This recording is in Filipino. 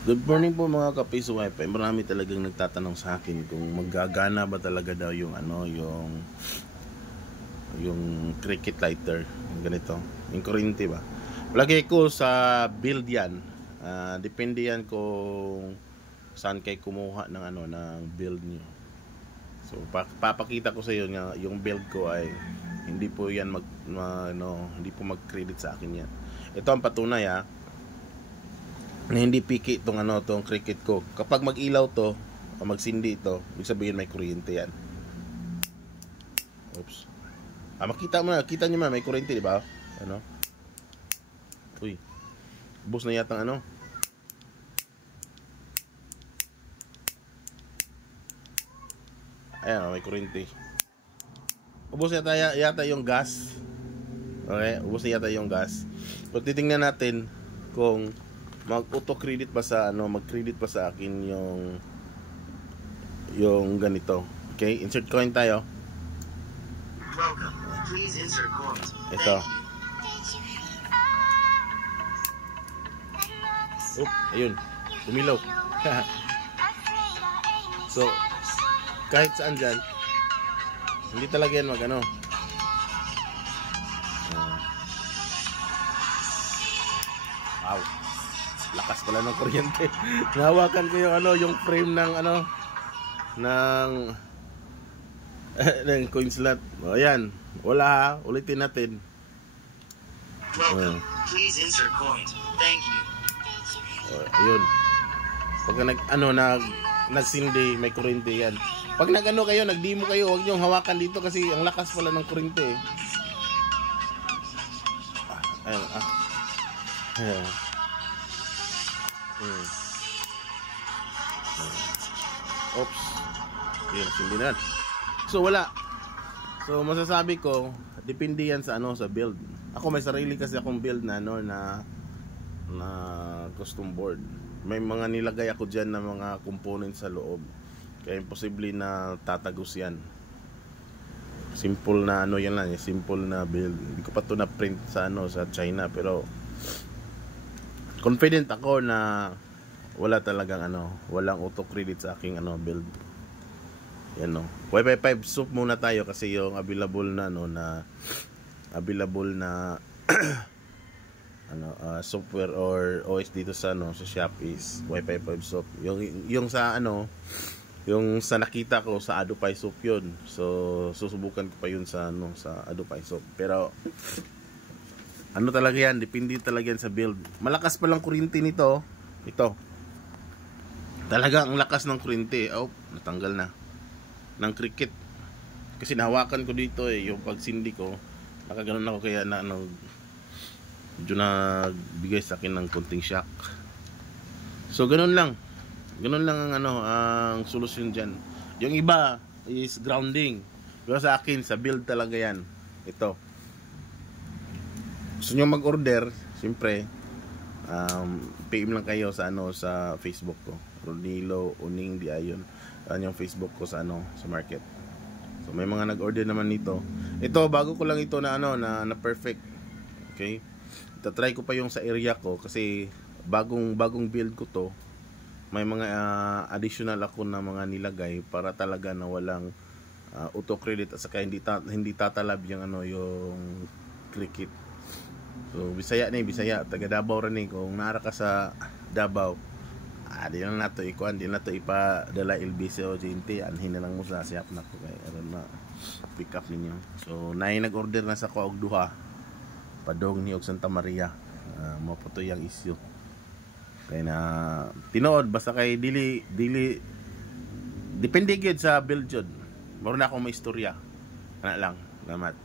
Good morning po mga kapiso wifi. Marami talagang nagtatanong sa akin kung maggagana ba talaga daw yung yung cricket lighter, ganito, yung kuryente ba. Lagay ko sa build yan. Depende yan kung saan kayo kumuha ng ng build nyo. So papakita ko sa iyo nga yung build ko ay hindi po yan hindi po mag-credit sa akin yan. Ito ang patunay na hindi piki tong cricket ko. Kapag mag-ilaw to o magsindi ito, ibig sabihin may kuryente yan. Oops. Makita mo na, kita niyo man may kuryente, di ba? Uy. Ubos na yata Ayan, may kuryente. Ubos yata yung gas. Okay, ubos na yata yung gas. So titingnan natin kung mag-auto-credit pa sa mag-credit pa sa akin yung ganito. Okay, insert coin tayo. Welcome. Please insert coin. Ito. Ayun. Umilaw. So, kahit saan dyan, hindi talaga yan wow. Lakas pala ng kuryente. Nahawakan ko yung frame ng ng coin slot. O yan. Wala ha. Ulitin natin. Welcome. Please insert coin. Thank you. Ayun. Pag nagsindi, may kuryente yan. Pag kayo, nagdemo kayo, huwag niyong hawakan dito kasi ang lakas pala ng kuryente. Ayun. Ayun. Oops. Yun, hindi na. So wala. So masasabi ko, depende yan sa sa build. Ako may sarili kasi akong build na na custom board. May mga nilagay ako diyan na mga components sa loob. Kaya imposible na tatagos yan. Simple na yan lang, simple na build. Hindi ko pa to na print sa sa China, pero confident ako na wala talagang walang auto credit sa aking build. Yan Wi-Fi 5 soup muna tayo kasi yung available na available na software or OS dito sa sa shop is Wi-Fi 5 soup. Yung sa yung sa nakita ko sa Adobe soup yun. So susubukan ko pa yun sa sa Adobe soup. Pero talaga yan, depende talaga yan sa build. Malakas pa lang kuryente nito. Ito. Talaga ang lakas ng kuryente. Oh, natanggal na. Ng cricket. Kasi nahawakan ko dito yung pagsindi ko. Nakaganon ako kaya medyo nagbigay sa akin ng konting shock. So ganun lang. Ganun lang ang solusyon diyan. Yung iba is grounding. Pero sa akin sa build talaga yan. Ito. Gusto nyo mag-order, siyempre, PM lang kayo sa sa Facebook ko. Ronilo Uning Diayon. Yung Facebook ko sa sa market. So may mga nag-order naman nito. Ito bago ko lang ito na na perfect. Okay? Itatry ko pa yung sa area ko kasi bagong build ko to. May mga additional ako na mga nilagay para talaga na walang auto credit at saka hindi tatalab yung yung cricket. So Bisaya taga Davao rin kung naara ka sa Davao, di lang nato ikuan, di na to ipadala LBC o GNT, anhin na lang mo sa siap na ko kay aron na pick up ninyo. So nag-order na sa ko og duha padong ni og Santa Maria. Mo po to yang issue. Kaya na tinuod basta kay dili depende gyud sa build jud. Moro na akong may istorya. Ana lang, salamat.